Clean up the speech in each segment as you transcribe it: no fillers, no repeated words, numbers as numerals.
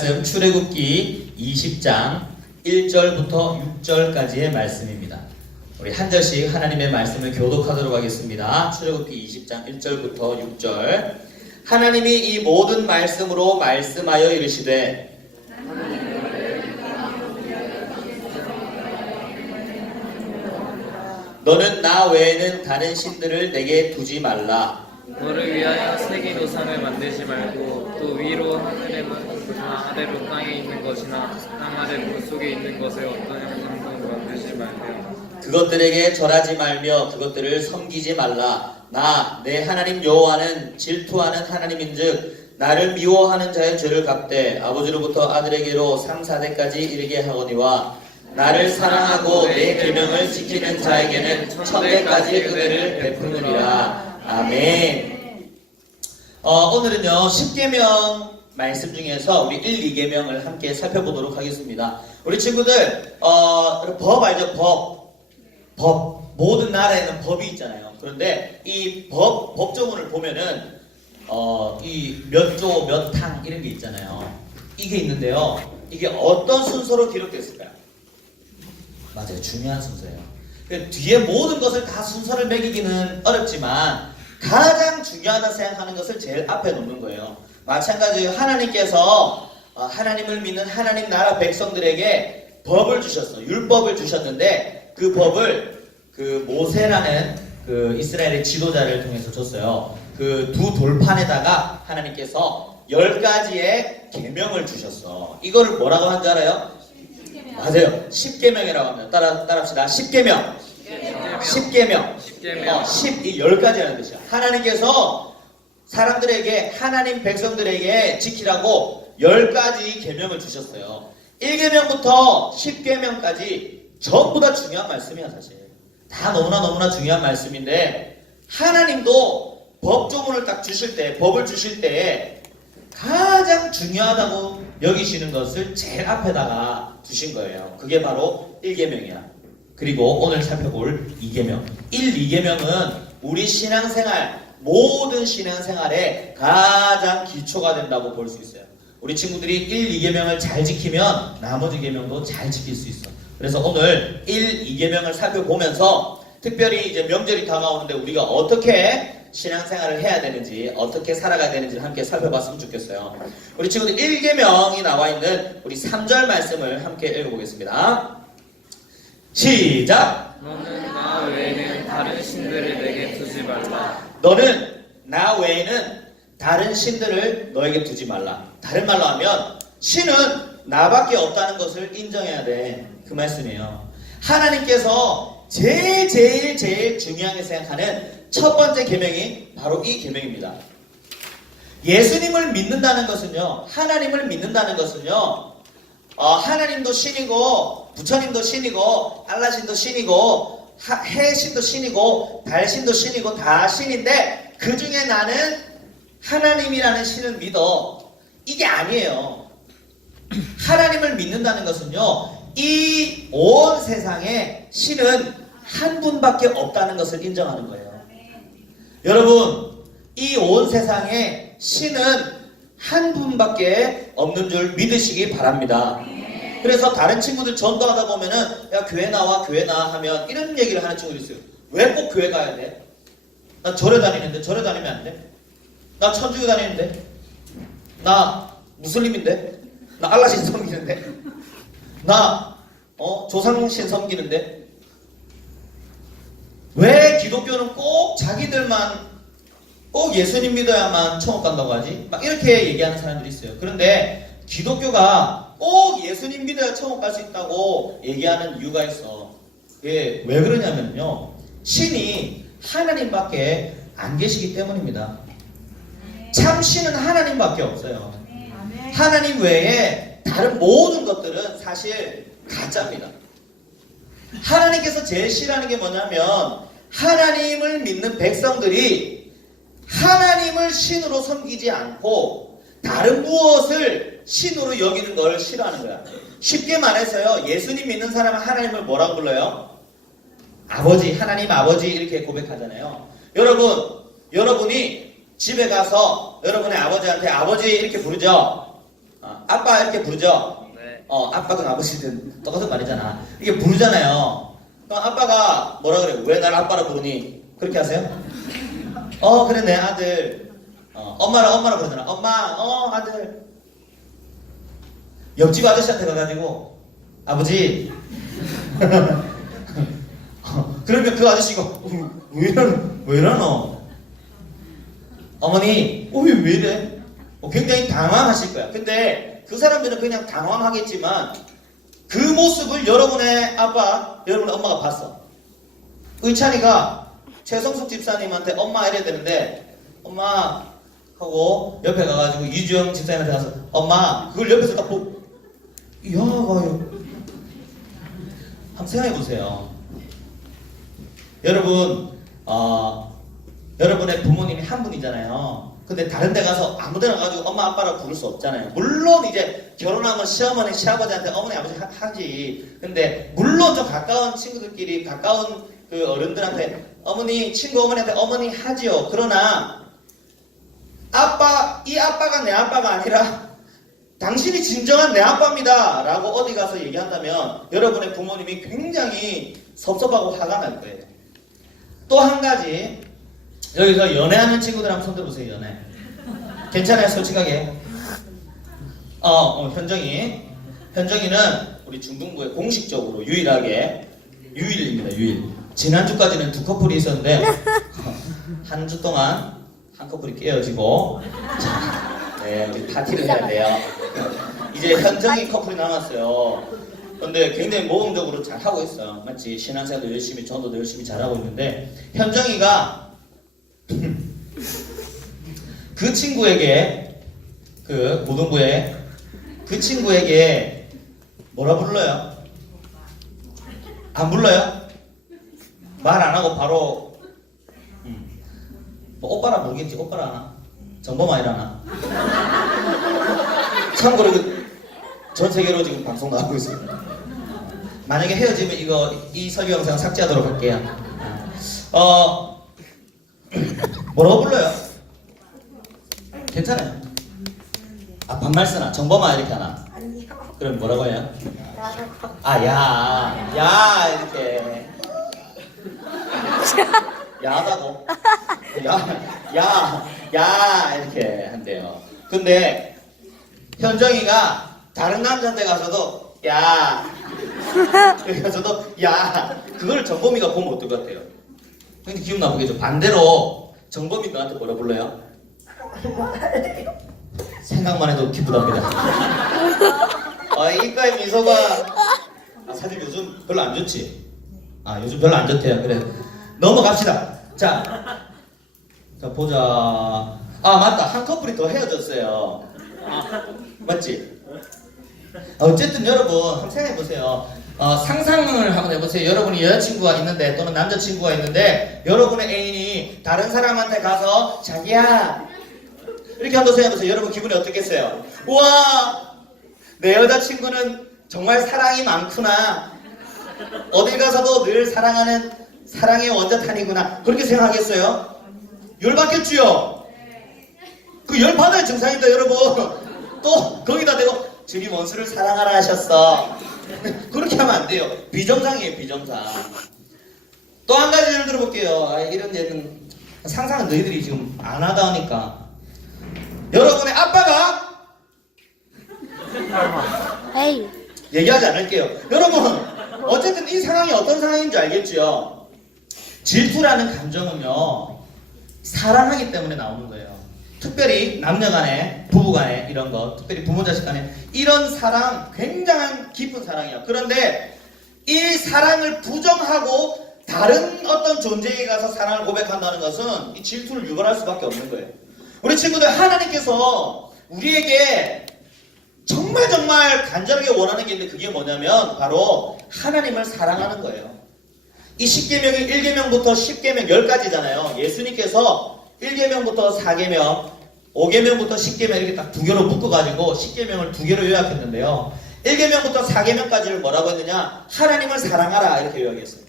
말씀 출애굽기 20장 1절부터 6절까지의 말씀입니다. 우리 한 절씩 하나님의 말씀을 교독하도록 하겠습니다. 출애굽기 20장 1절부터 6절. 하나님이 이 모든 말씀으로 말씀하여 이르시되 너는 나 외에는 다른 신들을 내게 두지 말라. 너를 위하여 세계 우상을 만들지 말고 또 위로 하늘에 것이나 아래로 땅에 있는 것이나 땅 아래 물속에 있는 것을 어떤 형상도 만들지 말며 그것들에게 절하지 말며 그것들을 섬기지 말라. 나 내 하나님 여호와는 질투하는 하나님인즉 나를 미워하는 자의 죄를 갚되 아버지로부터 아들에게로 3, 4대까지 이르게 하거니와 나를 사랑하고 내 계명을 지키는 자에게는 1000대까지 은혜를 베푸느니라. 아멘. 오늘은요 10계명 말씀 중에서 우리 1, 2계명을 함께 살펴보도록 하겠습니다. 우리 친구들 법 알죠? 법. 모든 나라에는 법이 있잖아요. 그런데 이 법조문을 보면은 이 몇 조, 몇 탕 이런 게 있잖아요. 이게 있는데요. 이게 어떤 순서로 기록됐을까요? 맞아요. 중요한 순서예요. 뒤에 모든 것을 다 순서를 매기기는 어렵지만 가장 중요하다 생각하는 것을 제일 앞에 놓는 거예요. 마찬가지로 하나님께서 하나님을 믿는 하나님 나라 백성들에게 법을 주셨어. 율법을 주셨는데 그 법을 그 모세라는 그 이스라엘의 지도자를 통해서 줬어요. 그 두 돌판에다가 하나님께서 10가지의 계명을 주셨어. 이거를 뭐라고 하는지 알아요? 맞아요. 10계명이라고 합니다. 따라합시다. 10계명. 10계명. 10가지라는 뜻이야. 하나님께서 사람들에게, 하나님 백성들에게 지키라고 10가지 계명을 주셨어요. 1계명부터 10계명까지 전부 다 중요한 말씀이야, 사실. 다 너무나 중요한 말씀인데, 하나님도 법조문을 딱 주실 때, 법을 주실 때 가장 중요하다고 여기시는 것을 제일 앞에다가 두신 거예요. 그게 바로 1계명이야. 그리고 오늘 살펴볼 2계명. 1, 2계명은 우리 신앙생활, 모든 신앙생활에 가장 기초가 된다고 볼 수 있어요. 우리 친구들이 1, 2계명을 잘 지키면 나머지 계명도 잘 지킬 수 있어. 그래서 오늘 1, 2계명을 살펴보면서 특별히 이제 명절이 다가오는데 우리가 어떻게 신앙생활을 해야 되는지, 어떻게 살아가야 되는지를 함께 살펴봤으면 좋겠어요. 우리 친구들 1계명이 나와 있는 우리 3절 말씀을 함께 읽어보겠습니다. 시작! 너는 나 외에는 다른 신들을 내게 두지 말라. 너는 나 외에는 다른 신들을 너에게 두지 말라. 다른 말로 하면 신은 나밖에 없다는 것을 인정해야 돼. 그 말씀이에요. 하나님께서 제일 중요하게 생각하는 첫 번째 계명이 바로 이 계명입니다. 예수님을 믿는다는 것은요, 하나님을 믿는다는 것은요, 하나님도 신이고, 부처님도 신이고, 알라신도 신이고, 해신도 신이고, 달신도 신이고, 다 신인데, 그 중에 나는 하나님이라는 신을 믿어. 이게 아니에요. 하나님을 믿는다는 것은요, 이 온 세상에 신은 한 분밖에 없다는 것을 인정하는 거예요. 여러분, 이 온 세상에 신은 한 분밖에 없는 줄 믿으시기 바랍니다. 그래서 다른 친구들 전도하다 보면은 야 교회 나와 하면 이런 얘기를 하는 친구들이 있어요. 왜 꼭 교회 가야 돼? 나 절에 다니는데 절에 다니면 안 돼? 나 천주교 다니는데? 나 무슬림인데? 나 알라신 섬기는데? 나 조상신 섬기는데? 왜 기독교는 꼭 자기들만 꼭 예수님 믿어야만 천국 간다고 하지? 막 이렇게 얘기하는 사람들이 있어요. 그런데 기독교가 꼭 예수님 믿어야 천국 갈 수 있다고 얘기하는 이유가 있어. 왜 그러냐면요, 신이 하나님밖에 안 계시기 때문입니다. 참 신은 하나님밖에 없어요. 하나님 외에 다른 모든 것들은 사실 가짜입니다. 하나님께서 제일 싫어하는 게 뭐냐면 하나님을 믿는 백성들이 하나님을 신으로 섬기지 않고 다른 무엇을 신으로 여기는 걸 싫어하는 거야. 쉽게 말해서요, 예수님 믿는 사람은 하나님을 뭐라고 불러요? 아버지, 하나님 아버지 이렇게 고백하잖아요. 여러분이 집에 가서 여러분의 아버지한테 아버지 이렇게 부르죠? 아빠 이렇게 부르죠? 네. 아빠든 아버지든 똑같은 말이잖아. 이게 부르잖아요. 그럼 아빠가 뭐라 그래? 왜 날 아빠라 부르니? 그렇게 하세요? 그래 내 아들. 엄마라 부르잖아. 엄마, 아들. 옆집 아저씨한테 가가지고 아버지. 그러면 그 아저씨가 왜 이러노? 어머니, 왜 이래? 굉장히 당황하실 거야. 근데 그 사람들은 그냥 당황하겠지만 그 모습을 여러분의 아빠, 여러분의 엄마가 봤어. 의찬이가 최성숙 집사님한테 엄마 이래야 되는데 엄마 하고 옆에 가가지고 이주영 집사님한테 가서 엄마 그걸 옆에서 딱 보고 야가요. 한번 생각해 보세요. 여러분, 여러분의 부모님이 한 분이잖아요. 근데 다른 데 가서 아무 데나 가지고 엄마 아빠라고 부를 수 없잖아요. 물론 이제 결혼하면 시어머니 시아버지한테 어머니 아버지 하지. 근데 물론 좀 가까운 친구들끼리 가까운 그 어른들한테 어머니 친구 어머니한테 어머니 하지요. 그러나 이 아빠가 내 아빠가 아니라 당신이 진정한 내 아빠입니다 라고 어디 가서 얘기한다면 여러분의 부모님이 굉장히 섭섭하고 화가 날 거예요. 또 한 가지, 여기서 연애하는 친구들 한번 손들어보세요. 연애 괜찮아요? 솔직하게. 현정이는 우리 중등부에 공식적으로 유일입니다. 유일. 지난주까지는 두 커플이 있었는데 한 주 동안 한 커플이 깨어지고 네, 우리 파티를 해야 돼요. 이제 현정이 커플이 남았어요. 근데 굉장히 모험적으로 잘 하고 있어요. 맞지? 신앙생활도 열심히, 전도도 열심히 잘하고 있는데 현정이가 그 친구에게 그 고등부에 그 친구에게 뭐라 불러요? 안 불러요? 말 안 하고 바로 뭐 오빠라 부르겠지. 오빠라 하나? 정범아이라 하나? 참고로 전 세계로 지금 방송 나가고 있습니다. 만약에 헤어지면 이 설교 영상 삭제하도록 할게요. 뭐라고 불러요? 괜찮아요. 반말 쓰나? 정범아 이렇게 하나? 아니요. 그럼 뭐라고 해요? 나도. 야 이렇게. 야하다고? 야 이렇게 한대요. 근데 현정이가 다른 남자한테 가서도 야 그래서도 야 그걸 정범이가 보면 어떨 것 같아요? 근데 기분 나쁘겠죠. 반대로 정범이 너한테 뭐라 불러요? 생각만 해도 기쁘답니다. 이과의 미소가 사실 요즘 별로 안 좋지? 요즘 별로 안 좋대요. 그래 넘어갑시다. 자 보자. 맞다. 한 커플이 더 헤어졌어요. 맞지? 어쨌든 여러분 한번 생각해보세요. 상상을 한번 해보세요. 여러분이 여자친구가 있는데 또는 남자친구가 있는데 여러분의 애인이 다른 사람한테 가서 자기야 이렇게 한번 생각해보세요. 여러분 기분이 어떻겠어요? 우와 내 여자친구는 정말 사랑이 많구나. 어딜 가서도 늘 사랑하는 사랑의 원자탄이구나. 그렇게 생각하겠어요? 열받겠지요? 그 열받아야 정상입니다 여러분. 또 거기다 대고 주님 원수를 사랑하라 하셨어. 그렇게 하면 안 돼요. 비정상이에요. 비정상. 또 한 가지 예를 들어볼게요. 이런 예는 상상은 너희들이 지금 안 하다 하니까 여러분의 아빠가 에이. 얘기하지 않을게요. 여러분 어쨌든 이 상황이 어떤 상황인지 알겠죠? 질투라는 감정은요 사랑하기 때문에 나오는 거예요. 특별히 남녀간에 부부간에 이런 거 특별히 부모 자식 간에 이런 사랑 굉장한 깊은 사랑이야. 그런데 이 사랑을 부정하고 다른 어떤 존재에 가서 사랑을 고백한다는 것은 이 질투를 유발할 수밖에 없는 거예요. 우리 친구들 하나님께서 우리에게 정말 간절하게 원하는 게 있는데 그게 뭐냐면 바로 하나님을 사랑하는 거예요. 이 10계명이 1계명부터 10계명 10가지잖아요. 예수님께서 1계명부터 4계명, 5계명부터 10계명 이렇게 딱 두 개로 묶어가지고 10계명을 두 개로 요약했는데요. 1계명부터 4계명까지를 뭐라고 했느냐? 하나님을 사랑하라 이렇게 요약했어요.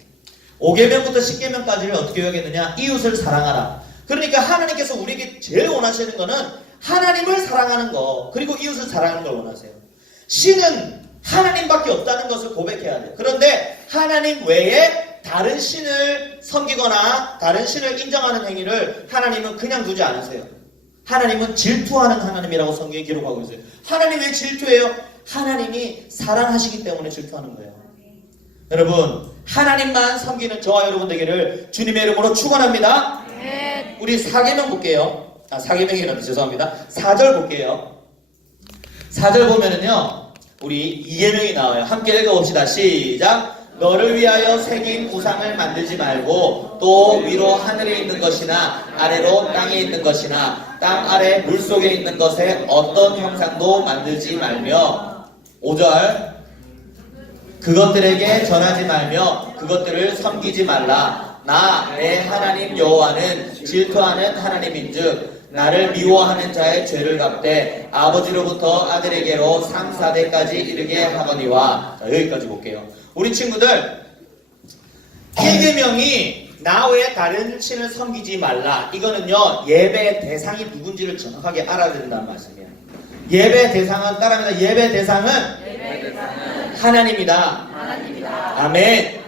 5계명부터 10계명까지를 어떻게 요약했느냐? 이웃을 사랑하라. 그러니까 하나님께서 우리에게 제일 원하시는 거는 하나님을 사랑하는 거, 그리고 이웃을 사랑하는 걸 원하세요. 신은 하나님밖에 없다는 것을 고백해야 돼요. 그런데 하나님 외에 다른 신을 섬기거나 다른 신을 인정하는 행위를 하나님은 그냥 두지 않으세요. 하나님은 질투하는 하나님이라고 성경에 기록하고 있어요. 하나님 왜 질투해요? 하나님이 사랑하시기 때문에 질투하는 거예요. 여러분, 하나님만 섬기는 저와 여러분 되기를 주님의 이름으로 축원합니다. 네. 우리 4계명 볼게요. 4계명이란데 죄송합니다. 4절 볼게요. 4절 보면은요, 우리 2계명이 나와요. 함께 읽어봅시다. 시작. 너를 위하여 새긴 우상을 만들지 말고 또 위로 하늘에 있는 것이나 아래로 땅에 있는 것이나 땅 아래 물속에 있는 것에 어떤 형상도 만들지 말며 5절 그것들에게 전하지 말며 그것들을 섬기지 말라. 나 내 하나님 여호와는 질투하는 하나님인즉 나를 미워하는 자의 죄를 갚되 아버지로부터 아들에게로 3, 4대까지 이르게 하거니와. 자, 여기까지 볼게요. 우리 친구들 1계명이 나 외에 다른 신을 섬기지 말라. 이거는요, 예배의 대상이 누군지를 정확하게 알아야 된다는 말씀이에요. 예배 대상은 따라합니다. 예배 대상은 하나님이다. 아멘.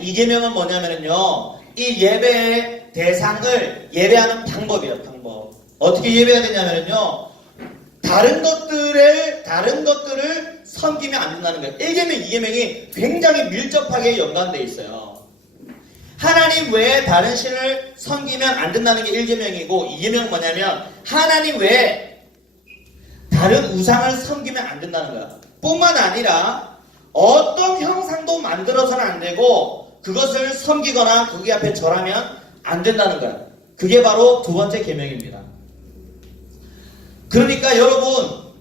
2계명은 뭐냐면요, 이 예배의 대상을 예배하는 방법이에요. 방법. 어떻게 예배해야 되냐면요, 다른 것들을 섬기면 안 된다는 거예요. 1계명, 2계명이 굉장히 밀접하게 연관되어 있어요. 하나님 외에 다른 신을 섬기면 안 된다는 게 1계명이고 2계명은 뭐냐면 하나님 외에 다른 우상을 섬기면 안 된다는 거야. 뿐만 아니라 어떤 형상도 만들어서는 안 되고 그것을 섬기거나 거기 앞에 절하면 안 된다는 거야. 그게 바로 두 번째 계명입니다. 그러니까 여러분,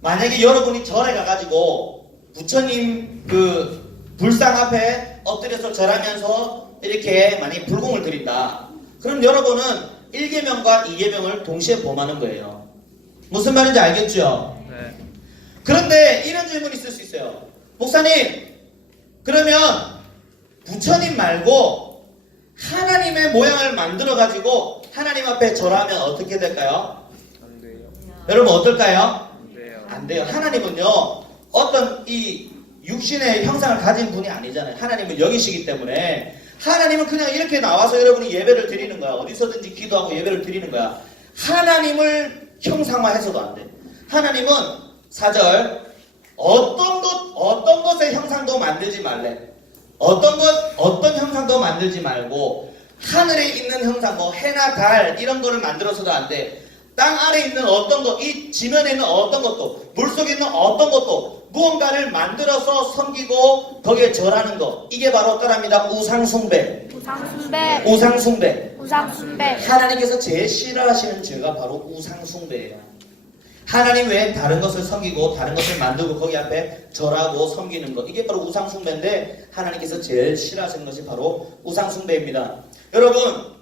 만약에 여러분이 절에 가가지고 부처님 그 불상 앞에 엎드려서 절하면서 이렇게 만약에 불공을 드린다. 그럼 여러분은 1계명과 2계명을 동시에 범하는 거예요. 무슨 말인지 알겠죠? 네. 그런데 이런 질문이 있을 수 있어요. 목사님, 그러면 부처님 말고 하나님의 모양을 만들어가지고 하나님 앞에 절하면 어떻게 될까요? 안 돼요. 여러분 어떨까요? 안 돼요. 안 돼요. 하나님은요, 어떤 이 육신의 형상을 가진 분이 아니잖아요. 하나님은 영이시기 때문에 하나님은 그냥 이렇게 나와서 여러분이 예배를 드리는 거야. 어디서든지 기도하고 예배를 드리는 거야. 하나님을 형상화해서도 안 돼. 하나님은 4절 어떤 것의 형상도 만들지 말래. 어떤 형상도 만들지 말고 하늘에 있는 형상, 뭐 해나 달 이런 거를 만들어서도 안 돼. 땅 아래 있는 어떤 것, 이 지면에 있는 어떤 것도, 물속에 있는 어떤 것도 무언가를 만들어서 섬기고 거기에 절하는 것. 이게 바로 따라합니다. 우상숭배. 우상숭배. 하나님께서 제일 싫어하시는 죄가 바로 우상숭배예요. 하나님 외에 다른 것을 섬기고 다른 것을 만들고 거기 앞에 절하고 섬기는 것. 이게 바로 우상숭배인데 하나님께서 제일 싫어하시는 것이 바로 우상숭배입니다. 여러분,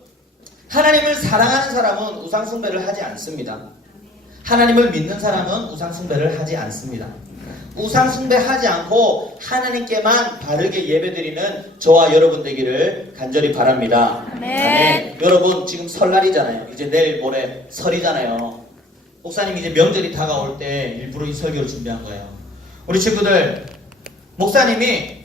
하나님을 사랑하는 사람은 우상숭배를 하지 않습니다. 하나님을 믿는 사람은 우상숭배를 하지 않습니다. 우상숭배하지 않고 하나님께만 바르게 예배드리는 저와 여러분 되기를 간절히 바랍니다. 아멘. 여러분, 지금 설날이잖아요. 이제 내일 모레 설이잖아요. 목사님 이제 명절이 다가올 때 일부러 이 설교를 준비한 거예요. 우리 친구들, 목사님이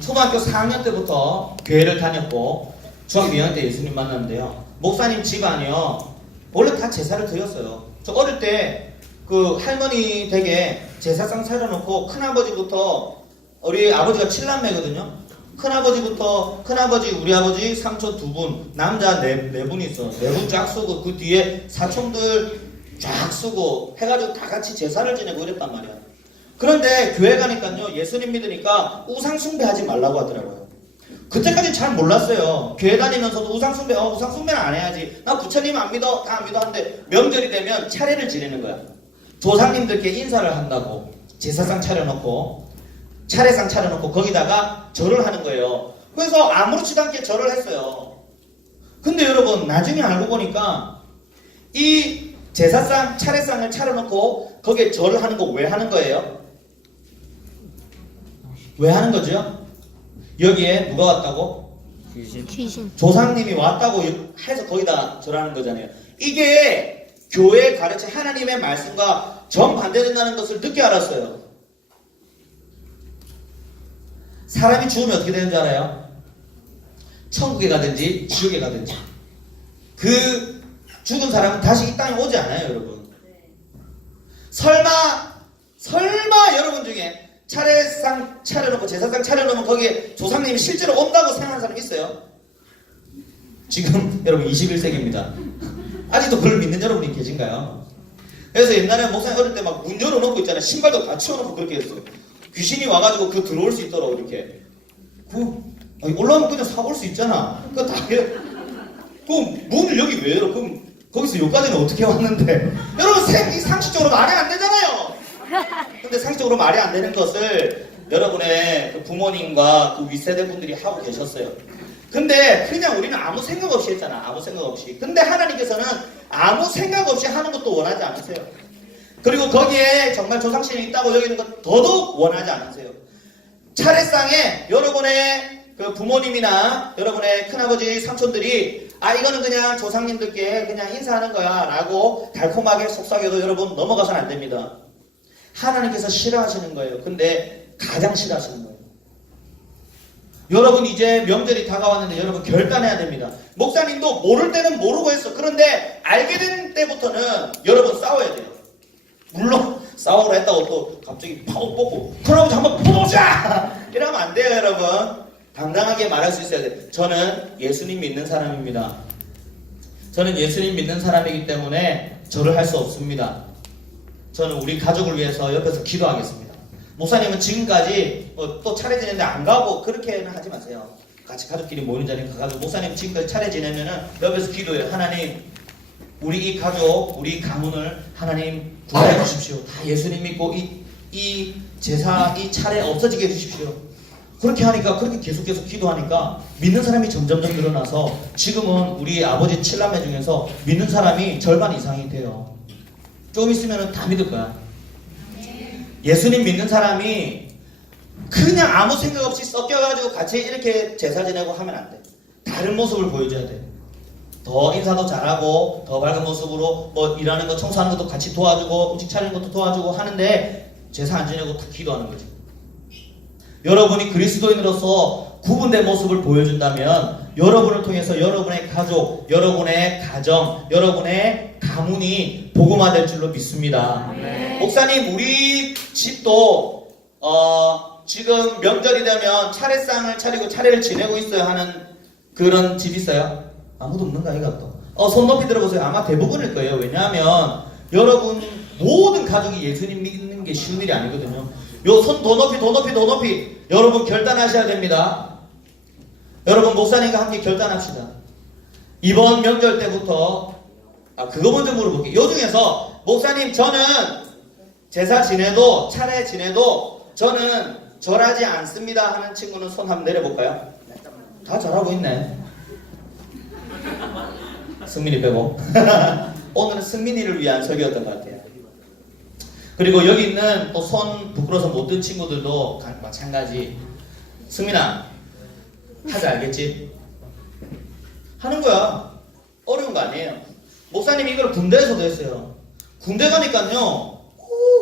초등학교 4학년 때부터 교회를 다녔고 중학교 2학년 때 예수님 만났는데요. 목사님 집안이요, 원래 다 제사를 드렸어요. 저 어릴 때 그 할머니 댁에 제사상 차려놓고 큰아버지부터, 우리 아버지가 7남매거든요. 큰아버지, 우리 아버지, 삼촌 2분, 남자 4분이 있어. 4분 쫙 쓰고 그 뒤에 사촌들 쫙 쓰고 해가지고 다 같이 제사를 지내고 이랬단 말이야. 그런데 교회 가니까요, 예수님 믿으니까 우상숭배하지 말라고 하더라고요. 그때까지 잘 몰랐어요. 교회 다니면서도 우상숭배는 안 해야지. 나 부처님 안 믿어, 다 안 믿어 하는데 명절이 되면 차례를 지내는 거야. 조상님들께 인사를 한다고 제사상 차려놓고 차례상 차려놓고 거기다가 절을 하는 거예요. 그래서 아무렇지도 않게 절을 했어요. 근데 여러분, 나중에 알고 보니까 이 제사상, 차례상을 차려놓고 거기에 절을 하는 거 왜 하는 거예요? 왜 하는 거죠? 여기에 누가 왔다고? 귀신. 조상님이 왔다고 해서 거기다 절하는 거잖아요. 이게 교회에 가르친 하나님의 말씀과 정반대된다는 것을 늦게 알았어요. 사람이 죽으면 어떻게 되는 줄 알아요? 천국에 가든지 지옥에 가든지. 그 죽은 사람은 다시 이 땅에 오지 않아요, 여러분. 설마 여러분 중에 차례상 차려놓고 제사상 차려놓으면 거기에 조상님이 실제로 온다고 생각하는 사람 있어요? 지금 여러분 21세기입니다. 아직도 그걸 믿는 여러분이 계신가요? 그래서 옛날에 목사님 어릴 때 막 문 열어놓고 있잖아요. 신발도 다 치워놓고 그렇게 했어요. 귀신이 와가지고 그 들어올 수 있도록 이렇게. 올라오면 그냥 사올 수 있잖아. 그거 다 해. 그 문을 여기 왜 열어? 그럼 거기서 여기까지는 어떻게 왔는데? 여러분 상식적으로 말이 안 되잖아요. 근데 상식적으로 말이 안 되는 것을 여러분의 그 부모님과 그 윗세대 분들이 하고 계셨어요. 근데 그냥 우리는 아무 생각 없이 했잖아. 아무 생각 없이. 근데 하나님께서는 아무 생각 없이 하는 것도 원하지 않으세요. 그리고 거기에 정말 조상신이 있다고 여기는 것 더더욱 원하지 않으세요. 차례상에 여러분의 그 부모님이나 여러분의 큰아버지, 삼촌들이 이거는 그냥 조상님들께 그냥 인사하는 거야 라고 달콤하게 속삭여도 여러분 넘어가서는 안 됩니다. 하나님께서 싫어하시는 거예요. 근데 가장 싫어하시는 거예요. 여러분 이제 명절이 다가왔는데 여러분 결단해야 됩니다. 목사님도 모를 때는 모르고 했어. 그런데 알게 된 때부터는 여러분 싸워야 돼요. 물론 싸우라 했다고 또 갑자기 파고 뽑고 그러면 한번 보자! 이러면 안 돼요, 여러분. 당당하게 말할 수 있어야 돼요. 저는 예수님 믿는 사람입니다. 저는 예수님 믿는 사람이기 때문에 절을 할 수 없습니다. 저는 우리 가족을 위해서 옆에서 기도하겠습니다. 목사님은 지금까지 또 차례 지내는데 안 가고 그렇게는 하지 마세요. 같이 가족끼리 모이는 자리에 가가지고 목사님 지금까지 차례 지내면은 옆에서 기도해요. 하나님, 우리 이 가족, 우리 가문을 하나님 구원해 주십시오. 다 예수님 믿고 이 제사, 이 차례 없어지게 해주십시오. 그렇게 하니까, 그렇게 계속 기도하니까 믿는 사람이 점점점 늘어나서 지금은 우리 아버지 7남매 중에서 믿는 사람이 절반 이상이 돼요. 좀 있으면 다 믿을 거야. 예수님 믿는 사람이 그냥 아무 생각 없이 섞여가지고 같이 이렇게 제사 지내고 하면 안 돼. 다른 모습을 보여줘야 돼. 더 인사도 잘하고 더 밝은 모습으로 뭐 일하는 거 청소하는 것도 같이 도와주고 음식 차리는 것도 도와주고 하는데 제사 안 지내고 다 기도하는 거지. 여러분이 그리스도인으로서 구분된 모습을 보여준다면 여러분을 통해서 여러분의 가족, 여러분의 가정, 여러분의 가문이 복음화될 줄로 믿습니다. 목사님, 우리 집도 지금 명절이 되면 차례상을 차리고 차례를 지내고 있어야 하는 그런 집 있어요? 아무도 없는가 이것도? 손 높이 들어보세요. 아마 대부분일 거예요. 왜냐하면 여러분 모든 가족이 예수님 믿는 게 쉬운 일이 아니거든요. 요 손 더 높이 여러분 결단하셔야 됩니다. 여러분 목사님과 함께 결단합시다. 이번 명절 때부터 그거 먼저 물어볼게요. 요 중에서 목사님 저는 제사 지내도 차례 지내도 저는 절하지 않습니다 하는 친구는 손 한번 내려볼까요? 다 잘하고 있네. 승민이 빼고. 오늘은 승민이를 위한 설교였던 것 같아요. 그리고 여기 있는 또 손 부끄러워서 못 든 친구들도 마찬가지. 승민아, 하지 알겠지? 하는 거야. 어려운 거 아니에요. 목사님이 이걸 군대에서도 했어요. 군대 가니까요,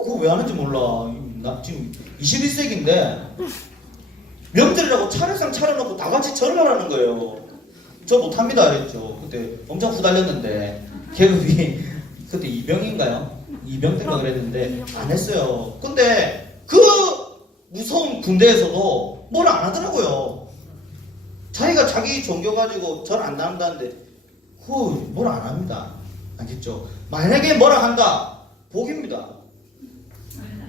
그거 왜 하는지 몰라. 나 지금 21세기인데 명절이라고 차례상 차려놓고 다 같이 절을 하라는 거예요. 저 못합니다 그랬죠. 그때 엄청 후달렸는데 계급이 그때 이병인가요? 이병대가 그랬는데 안 했어요. 근데 그 무서운 군대에서도 뭘 안 하더라고요. 자기가 자기 종교 가지고 절 안 나온다는데 그거 뭘 안 합니다. 알겠죠? 만약에 뭐라 한다, 복입니다.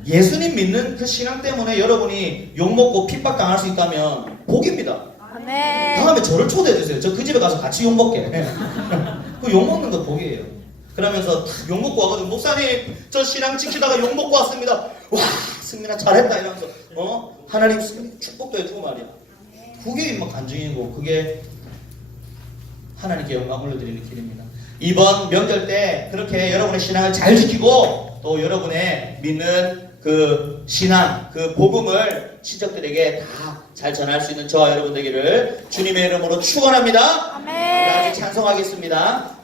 예수님 믿는 그 신앙 때문에 여러분이 욕먹고 핍박당할 수 있다면 복입니다. 다음에 저를 초대해주세요. 저 그 집에 가서 같이 욕먹게. 그 욕먹는 거 복이에요. 그러면서 욕먹고 와가지고 목사님 저 신앙 지키다가 욕먹고 왔습니다. 와 승민아 잘했다 이러면서 하나님 축복도 해주고 말이야. 그게 막 간증이고 그게 하나님께 영광 올려드리는 길입니다. 이번 명절 때 그렇게 여러분의 신앙을 잘 지키고 또 여러분의 믿는 그 신앙, 그 복음을 친척들에게 다 잘 전할 수 있는 저와 여러분 되기를 주님의 이름으로 축원합니다. 아멘. 우리 아직 찬송하겠습니다.